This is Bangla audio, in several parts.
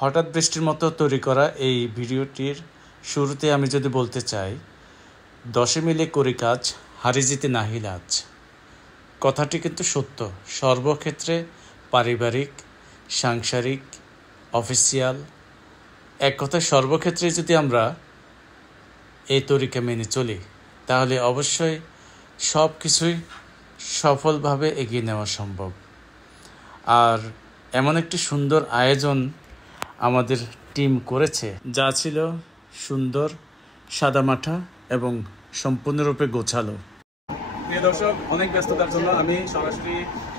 হঠাৎ বৃষ্টির মতো তৈরি করা এই ভিডিওটির শুরুতে আমি যদি বলতে চাই, 10 মিলে করি কাজ, হারি জিতে নাহি লাজ। কথাটি কিন্তু সত্য। সর্বক্ষেত্রে পারিবারিক, সাংসারিক, অফিসিয়াল, এক কথায় সর্বক্ষেত্রে যদি আমরা এই তরিকা মেনে চলি, তাহলে অবশ্যই সব কিছুই সফলভাবে এগিয়ে নেওয়া সম্ভব। আর এমন একটি সুন্দর আয়োজন আমাদের টিম করেছে, যা ছিল সুন্দর, সাদামাঠা এবং সম্পূর্ণরূপে গোছালো। প্রিয় দর্শক, অনেক ব্যস্ততার জন্য আমি সরাসরি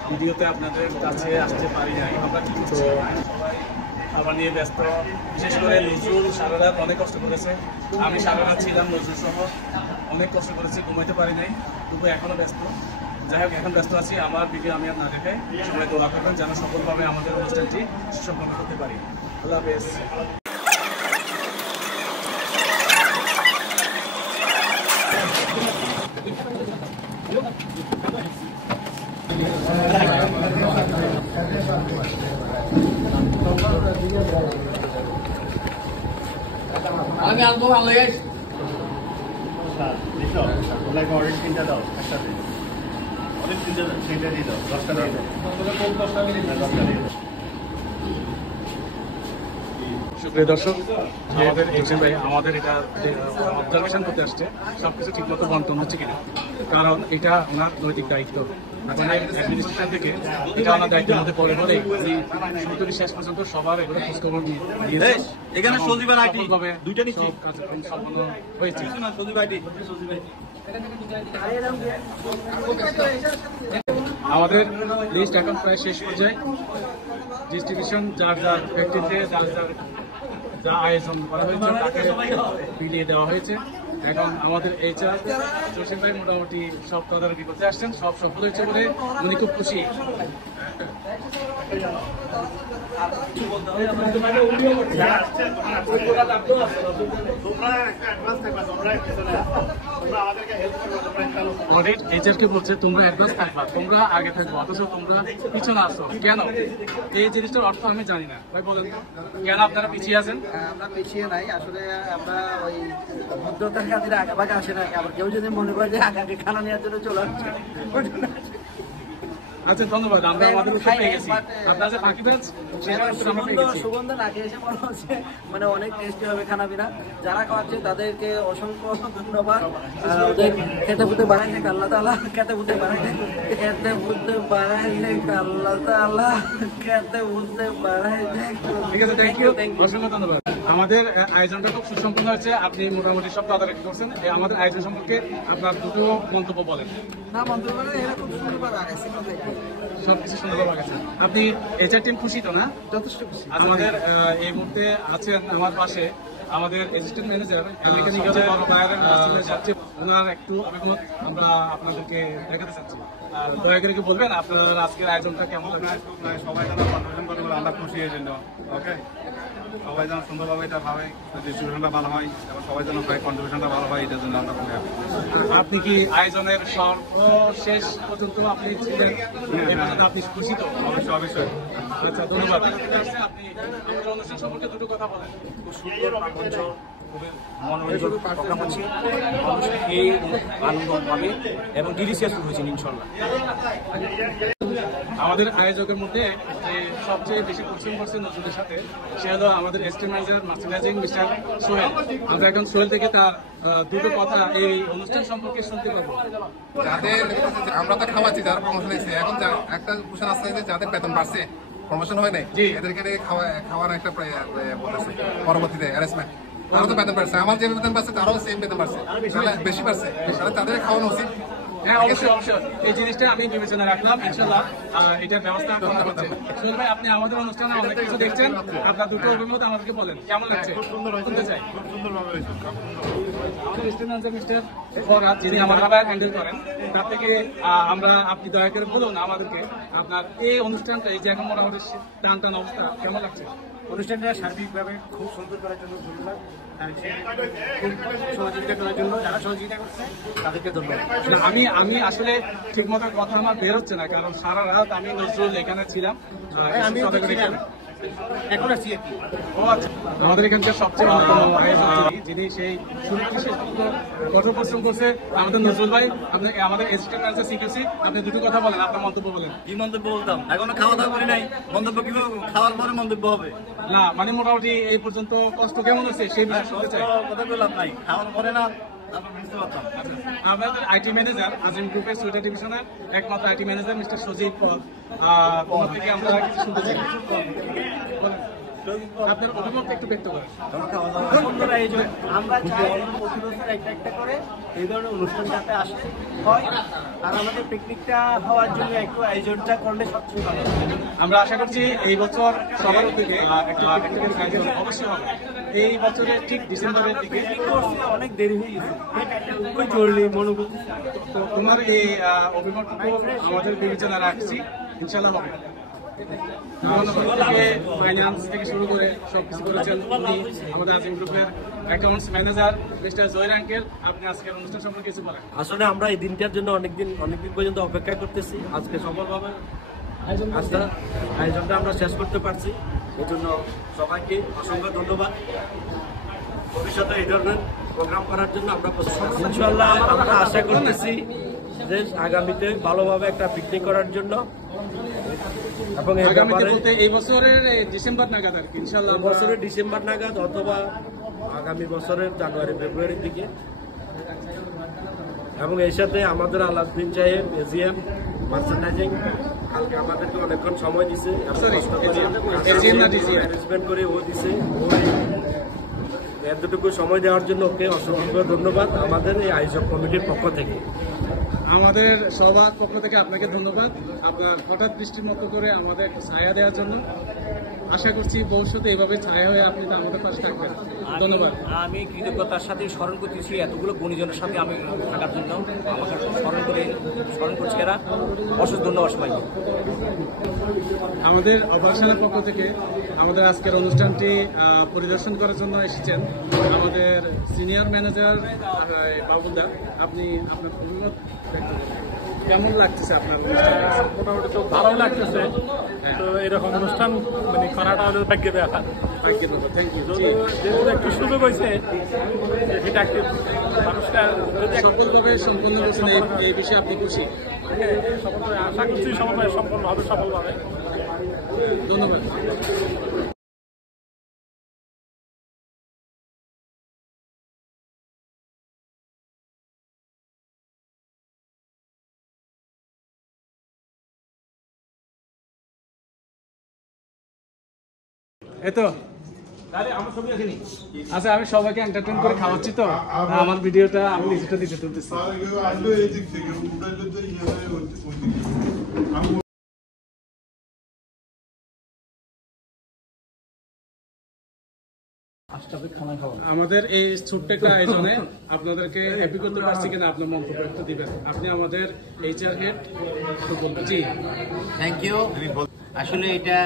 ভিডিওতে আপনাদের কাছে আসতে পারি নাই। আমরা কিন্তু সবাই খাবার নিয়ে ব্যস্ত, বিশেষ করে নজরুল সারা রাত অনেক কষ্ট করেছে। আমি সারা রাত ছিলাম নজরুল সহ, অনেক কষ্ট করেছি, ঘুমাইতে পারি নাই, তবু এখনও ব্যস্ত। যাই হোক, এখন ব্যস্ত আছি। আমার ভিডিও আমি আর না দেখে সবাই দোয়া করবেন যেন সফলভাবে আমাদের অনুষ্ঠানটি সুসম্পন্ন করতে পারি। আল্লাহ হাফেজ। আমি আনবো ভালো অরেঞ্জ তিনটা দাও, একসাথে অরেঞ্জ তিনটা দিয়ে দাও, 10টা দিয়ে দাও, 10টা দিয়ে দাও। সুপ্রিয় দর্শক, আমাদের এজেন্ট ভাই আমাদের এটা অবজারভেশন করতে আসছে সবকিছু ঠিকমতো বন্টন হচ্ছে কিনা, কারণ এটা ওনার নৈতিক দায়িত্ব। অ্যাডমিনিস্ট্রেশন থেকে এটা ওনার দায়িত্বের মধ্যে পড়ে বলে শুরু থেকে শেষ পর্যন্ত সবার এগুলো খোঁজখবর দিয়েছে। এখানে সজীবের আইডি দুইটা নিচ্ছি, কার্যক্রম সম্পন্ন হয়েছে। সজীব আইডি আমাদের লিস্ট এখন প্রায় শেষ পর্যায়ে। ডিস্ট্রিবিউশন যার যার ব্যক্তিতে যার যার যা আয়োজন করা হয়েছে তাকে বিলিয়ে দেওয়া হয়েছে। এখন আমাদের এইচআর জসিম ভাই মোটামুটি সব তদারকি করতে আসছেন, সব সফল হয়েছে বলে উনি খুব খুশি। এইচআরকে বলছে তোমরা অ্যাডভান্স থাকবা, তোমরা আগে থাকবো, অথচ তোমরা পিছনে আসো কেন? এই জিনিসটার অর্থ আমি জানি না। ভাই বলেন তো, কেন আপনারা পিছিয়ে আছেন? আমরা পিছিয়ে নাই, আসলে আমরা ওই ভদ্রতার খাতিরে আগে ভাগে আসে না। আবার কেউ যদি মনে করে যে আগে খানা নেওয়ার জন্য চলে আসছে। আচ্ছা, ধন্যবাদ। আমরা আমাদের উত্তর পেয়ে গেছি। আপনারা যে বাকি ব্যাচ সুগন্ধ না খেয়ে এসে মনে হচ্ছে মানে অনেক টেস্টি হবে খানা পিনা। যারা খাওয়াচ্ছে তাদেরকে অসংখ্য ধন্যবাদ। ওদের খেতে ফুটে বানাইছে আল্লাহ তাআলা, খেতে ফুটে বানাইছে, খেতে ফুটে বানাইছে আল্লাহ তাআলা, খেতে ফুটে বানাইছে। ঠিক আছে, থ্যাংক ইউ, অসংখ্য ধন্যবাদ। আমাদের আয়োজনটা খুব সুসম্পন্ন হয়েছে। আপনি মোটামুটি সব তদারকি করছেন। আমাদের আয়োজন সম্পর্কে আপনার দুটো মন্তব্য বলেন। না, মন্তব্য মানে এরা খুব সুন্দরভাবে আগাইছে, সবকিছু সুন্দরভাবে গেছে। আপনি এইচআর টিম খুশি তো? না, যথেষ্ট খুশি। আমাদের এই মুহূর্তে আছেন আমার পাশে আমাদের অ্যাসিস্ট্যান্ট ম্যানেজার, ওনার একটু অভিমত আমরা আপনাদেরকে দেখাতে চাচ্ছি। দয়া করে কি বলবেন আপনার আজকের আয়োজনটা কেমন লাগছে? সবাই যেন কন্ট্রিবিউশন করতে পারে, আমরা খুশি এই জন্য। ওকে, সবাই যেন সুন্দরভাবে এটা ভাবে, ডিস্ট্রিবিউশনটা ভালো হয় এবং সবাই যেন কন্ট্রিবিউশনটা ভালো হয়, এটার জন্য আমরা খুব হ্যাপি। আপনি কি আয়োজনের সর্বশেষ পর্যন্ত আপনি ছিলেন? আপনি খুশি তো? অবশ্যই অবশ্যই। আচ্ছা, ধন্যবাদ। আপনি আমাদের অনুষ্ঠান সম্পর্কে দুটো কথা বলেন। খুব সুন্দর প্রাকঞ্চ, খুবই মনোরঞ্জন প্রোগ্রাম হচ্ছে, মানুষ খেয়ে আনন্দ পাবে এবং ডিলিশিয়াস হয়েছে ইনশাল্লাহ। আমাদের আয়োজকের মধ্যে যে সবচেয়ে বেশি পরিশ্রম করছে নজরুলের সাথে, সে হলো আমাদের assistant manager merchandising mister Sohel. আমরা এখন সোহেল থেকে তার দুটো কথা এই অনুষ্ঠান সম্পর্কে শুনতে পাবো। যাদের আমরা তো খাওয়াচ্ছি, যারা প্রমোশন হয়েছে, এখন একটা কোশ্চেন আসছে যে যাদের বেতন বাড়ছে, প্রমোশন হয় নাই, এদেরকে খাওয়ার একটা বলতেছে পরবর্তীতে অ্যারেঞ্জমেন্ট। তারা তো বেতন বাড়ছে, আমার যে বেতন বাড়ছে তারাও সেম বেতন বাড়ছে, বেশি বাড়ছে, তাদের খাওয়ানো উচিত। হ্যাঁ, অবশ্যই অবশ্যই, এই জিনিসটা আমি বিবেচনা রাখলাম। ইনশাল্লাহ এটার ব্যবস্থা করা হচ্ছে। সোহেল ভাই, আপনি আমাদের অনুষ্ঠানে অনেক কিছু দেখছেন, আপনার দুটো অভিমত আমাদেরকে বলেন, কেমন লাগছে? শুনতে চাই। খুব সুন্দরভাবে হয়েছে। আমাদের স্টেশন মিস্টার ফরহাদ, যিনি আমাদের হ্যান্ডেল করেন, তার থেকে আপনি দয়া করে বলুন আমাদেরকে আপনার এই অনুষ্ঠানটা, এই যে এখন মোটামুটি টান টান অবস্থা, কেমন লাগছে? অনুষ্ঠানটা সার্বিকভাবে খুব সুন্দর করার জন্য ধন্যবাদ, খুব সহযোগিতা করার জন্য যারা সহযোগিতা করছে তাদেরকে ধন্যবাদ। আমি আসলে ঠিক মতো কথা আমার বের হচ্ছে না, কারণ সারা রাত আমি নজরুল এখানে ছিলাম। এখন আসছি আর কি। আমাদের এখানকার সবচেয়ে অন্যতম আয়োজক যিনি সেই শুরু থেকে শেষ পর্যন্ত কঠোর পরিশ্রম করছে আমাদের নজরুল ভাই। আপনি আমাদের অ্যাসিস্ট্যান্ট ম্যানেজার সিকিউসি, আপনি দুটো কথা বলেন, আপনার মন্তব্য বলেন। কি মন্তব্য বলতাম, এখনো খাওয়া দাওয়া করি নাই, মন্তব্য কিভাবে খাওয়ার পরে মন্তব্য হবে? না মানে মোটামুটি এই পর্যন্ত কষ্ট কেমন হচ্ছে সেই বিষয়ে শুনতে চাই। কথা বললাম নাই, খাওয়ার পরে না তারপর বুঝতে পারতাম। আমাদের আইটি ম্যানেজার আজিম গ্রুপের সোয়েটার ডিভিশনের একমাত্র আইটি ম্যানেজার মিস্টার সজীব পল, তোমার থেকে আমরা কিছু শুনতে চাই। আপনার অভিমত একটু ব্যক্ত করেন। সুন্দর আয়োজন। আমরা চাই প্রতি বছর একটা একটা করে এই ধরনের অনুষ্ঠান যাতে আসে হয়, আর আমাদের পিকনিকটা হওয়ার জন্য একটু আয়োজনটা করলে সবচেয়ে ভালো। আমরা আশা করছি এই বছর সবার উদ্যোগে একটা পিকনিকের আয়োজন অবশ্যই হবে। এই বছরের ঠিক ডিসেম্বরের দিকে। অনেক দেরি হয়ে গেছে, ওই জরুরি মনোভূতি। তো তোমার এই অভিমতটুকু আমাদের বিবেচনা রাখছি, ইনশাল্লাহ হবে। ফাইন্যান্স থেকে শুরু করে সবকিছু করেছেন উনি, আমাদের আজিম গ্রুপের accounts manager mister Zahir uncle. আপনি আজকের অনুষ্ঠান সম্পর্কে কিছু বলেন। আসলে আমরা এই দিনটার জন্য অনেকদিন পর্যন্ত অপেক্ষা করতেছি। আজকে সফলভাবে আয়োজনটা আমরা শেষ করতে পারছি, এই জন্য সবাইকে অসংখ্য ধন্যবাদ। ভবিষ্যতে এই ধরনের প্রোগ্রাম করার জন্য আমরা ইনশাআল্লাহ আমরা আশা করতেছি যে আগামীতে ভালোভাবে একটা পিকনিক করার জন্য, এবং এই বছরের ডিসেম্বর নাগাদ আর কি ইনশাআল্লাহ, বছরের ডিসেম্বর নাগাদ অথবা আগামী বছরের জানুয়ারি ফেব্রুয়ারির দিকে। এবং এর সাথে আমাদের আলাউদ্দিন সাহেব এজিএম মার্চেন্ডাইজিং কালকে আমাদেরকে অনেকক্ষণ সময় দিছে, অ্যারেঞ্জমেন্ট করে ও দিছে। এতটুকু সময় দেওয়ার জন্য ওকে অসংখ্য ধন্যবাদ আমাদের এই আয়োজক কমিটির পক্ষ থেকে। আমাদের সবার পক্ষ থেকে আপনাকে ধন্যবাদ, আপনার হঠাৎ দৃষ্টির মতো করে আমাদের একটু ছায়া দেওয়ার জন্য। আশা করছি ভবিষ্যতে এইভাবে ছায়া হয়ে আপনি আমাদের পাশে থাকবেন। ধন্যবাদ। আমি কৃতজ্ঞতার সাথে স্মরণ করতেছি এতগুলো গুণীজনের সাথে আমি থাকার জন্য, আমাকে স্মরণ করছি এরা। অশেষ ধন্যবাদ সবাইকে। আমাদের অপারেশনের পক্ষ থেকে আমাদের আজকের অনুষ্ঠানটি পরিদর্শন করার জন্য এসেছেন আমাদের সিনিয়র ম্যানেজার বাবুদা। আপনি আপনার অভিমত ব্যক্ত করবেন। কেমন লাগতেছে আপনার? মোটামুটি তো ভালো লাগতেছে। তো এরকম অনুষ্ঠান মানে করাটা হলো ভাগ্যের ব্যাপার। Thank you. যেহেতু একটু সুযোগ হয়েছে, এটা একটু মানুষটা সফলভাবে সম্পূর্ণ করছেন, এই বিষয়ে আপনি খুশি? আশা করছি সফলভাবে সম্পন্ন হবে, সফলভাবে। ধন্যবাদ। এতো আচ্ছা, আমি সবাইকে এন্টারটেইন করে খাওয়াচ্ছি, তো আমার ভিডিওটা আমি নিজেটা দিতে তুলতেছি। আমাদের এই ছোট্ট একটা আয়োজনে আপনাদেরকে হ্যাপি করতে পারছি কিনা আপনার মন্তব্য একটু দিবেন। আপনি আমাদের এইচআর হেড, একটু বলবেন। জি থ্যাংক ইউ। আসলে এটা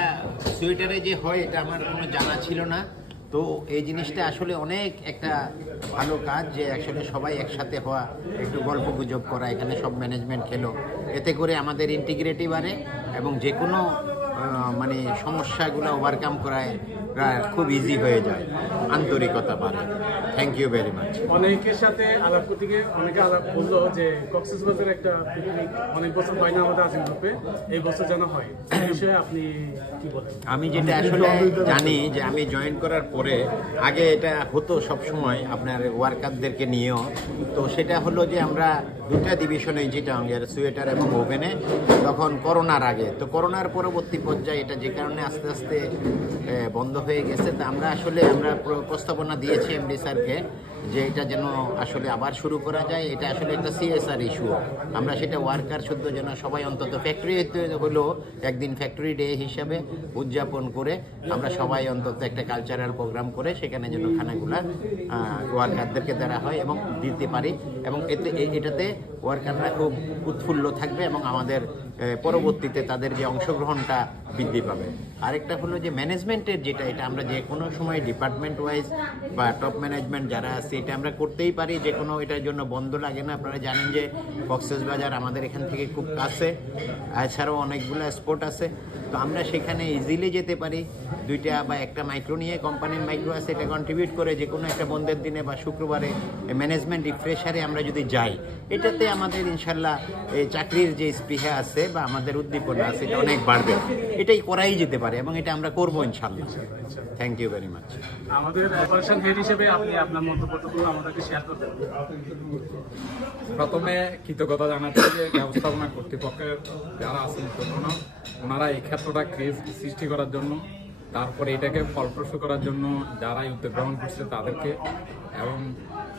সোয়েটারে যে হয় এটা আমার কোনো জানা ছিল না। তো এই জিনিসটা আসলে অনেক একটা ভালো কাজ, যে আসলে সবাই একসাথে হওয়া, একটু গল্প গুজব করা, এখানে সব ম্যানেজমেন্ট খেলো, এতে করে আমাদের ইন্টিগ্রিটি বাড়ে এবং যে কোনো মানে সমস্যাগুলো ওভারকাম করায় খুব ইজি হয়ে যায়, আন্তরিকতা বাড়ে। Thank you very much. অনেকের সাথে আলাপ করতে গিয়ে অনেকে আলাপ বললো যে কক্সবাজারের একটা পিকনিক অনেক বছর হয় না আমাদের আজিম গ্রুপে, এই বছর যেন হয়। এই বিষয়ে আপনি কি বলেন? আমি যেটা আসলে জানি যে আমি জয়েন করার পরে আগে এটা হতো সবসময় আপনার ওয়ার্কারদেরকে নিয়েও, তো সেটা হলো যে আমরা দুটা ডিভিশনে চিটাগাংয়ের সোয়েটার এবং ওভেনে, তখন করোনার আগে, তো করোনার পরবর্তী পর্যায়ে এটা যে কারণে আস্তে আস্তে বন্ধ হয়ে গেছে। তা আমরা প্রস্তাবনা দিয়েছি এমডি স্যারকে যে এটা যেন আসলে আবার শুরু করা যায়। এটা আসলে একটা সিএসআর ইস্যু, আমরা সেটা ওয়ার্কার শুদ্ধ যেন সবাই অন্তত ফ্যাক্টরিতে হলেও একদিন ফ্যাক্টরি ডে হিসাবে উদযাপন করে আমরা সবাই অন্তত একটা কালচারাল প্রোগ্রাম করে সেখানে যেন খানাগুলা ওয়ার্কারদেরকে দেওয়া হয় এবং দিতে পারি, এবং এটাতে ওয়ার্কাররা খুব উৎফুল্ল থাকবে এবং আমাদের পরবর্তীতে তাদের যে অংশগ্রহণটা বৃদ্ধি পাবে। আরেকটা হলো যে ম্যানেজমেন্টের যেটা, এটা আমরা যে কোনো সময় ডিপার্টমেন্ট ওয়াইজ বা টপ ম্যানেজমেন্ট যারা আছে এটা আমরা করতেই পারি, যে কোনো এটার জন্য বন্ধ লাগে না। আপনারা জানেন যে কক্সবাজার আমাদের এখান থেকে খুব কাছে, এছাড়াও অনেকগুলো স্পট আছে, তো আমরা সেখানে ইজিলি যেতে পারি। 2টা বা 1টা মাইক্রো নিয়ে, কোম্পানির মাইক্রো আছে, এটা কন্ট্রিবিউট করে যে কোনো একটা বন্ধের দিনে বা শুক্রবারে ম্যানেজমেন্ট রিফ্রেশারে আমরা যদি যাই, এটাতে আমাদের ইনশাল্লাহ এই চাকরির যে স্পৃহা আছে বা আমাদের উদ্দীপনা আছে এটা অনেক বাড়বে। এটাই করাই যেতে পারে এবং এটা আমরা করবো ইনশাল্লাহ। Thank you very much. আমাদের অপারেশন হেড হিসেবে আপনি আপনার মন্তব্যগুলো আমাদেরকে শেয়ার করবেন। প্রথমে কৃতজ্ঞতা জানাচ্ছি যে ব্যবস্থাপনা কর্তৃপক্ষের যারা আছেন ওনারা এই ক্ষেত্রটা সৃষ্টি করার জন্য, তারপরে এটাকে ফলপ্রসূ করার জন্য যারা এই উদ্যোগ গ্রহণ করছে তাদেরকে, এবং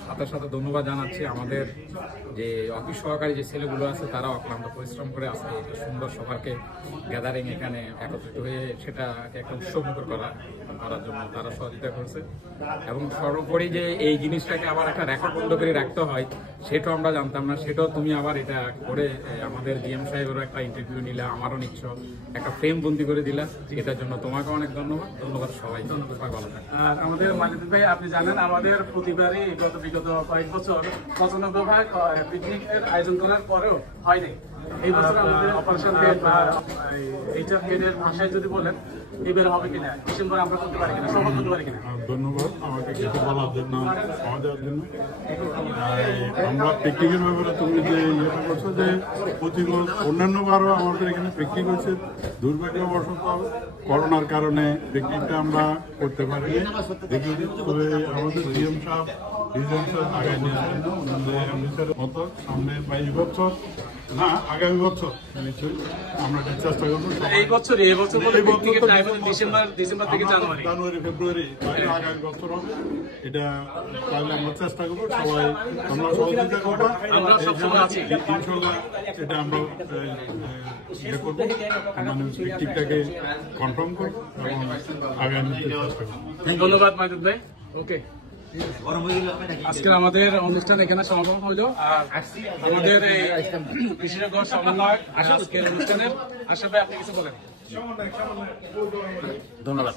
সাথে সাথে ধন্যবাদ জানাচ্ছি আমাদের যে অফিস সহকারী যে ছেলেগুলো আছে তারা অক্লান্ত পরিশ্রম করে আসছে একটা সুন্দর সভাকে গ্যাদারিং এখানে একত্রিত হয়ে সেটাকে একটা উৎসবমুখর করার জন্য তারা সহযোগিতা করছে। এবং সর্বোপরি যে এই জিনিসটাকে আবার একটা রেকর্ড বন্ধ করে রাখতে হয় সেটাও আমরা জানতাম না, সেটাও তুমি আবার এটা করে আমাদের জিএম সাহেবেরও একটা ইন্টারভিউ নিলা, আমারও নিচ্ছ, একটা ফ্রেম বন্দি করে দিলা, এটার জন্য তোমাকে অনেক ধন্যবাদ সবাই ভালো থাকে। আর আমাদের মালিক ভাই, আপনি জানেন আমাদের প্রতিবারই বিগত কয়েক বছর 95 ভাগ পিকনিকের আয়োজন করার পরেও হয়নি। এই বছর আমাদের অপারেশন হেড বা এইচআর হেডের ভাষায় যদি বলেন এবার হবে কিনা, ডিসেম্বর আমরা করতে পারি কিনা, সফল করতে পারি কিনা? ধন্যবাদ আমাকে কিছু বলার জন্য, আমাদের জন্য। আমরা পিকনিকের ব্যাপারে তুমি যে ইয়েটা করছো যে অন্যান্যবারও আমাদের এখানে পিকনিক হচ্ছে, দুর্ভাগ্যবশত করোনার কারণে পিকনিকটা আমরা করতে পারিনি। দেখি তবে আমাদের ডিএম সাহেব আগায় নিয়ে আসেন ওনাদের মতো সামনে 22 বছর না আগামী বছর নিশ্চয়ই আমরা চেষ্টা করবো। এই বছর ডিসেম্বর থেকে জানুয়ারি ফেব্রুয়ারি আগামী বছর হবে, এটা তাহলে আমরা চেষ্টা করবো। সবাই আমরা সহযোগিতা করবো, ইনশাল্লাহ এটা আমরা ইয়ে করবো, মানে পিকনিকটাকে কনফার্ম করবো এবং আগামী চেষ্টা করবো। ধন্যবাদ মাইদুল ভাই। ওকে, আজকের আমাদের অনুষ্ঠান এখানে সমাপন হইল। আর আমাদের বিশেষজ্ঞ সমন্বয়ক আজকের অনুষ্ঠানের আশা আপনি কিছু বলেন। ধন্যবাদ।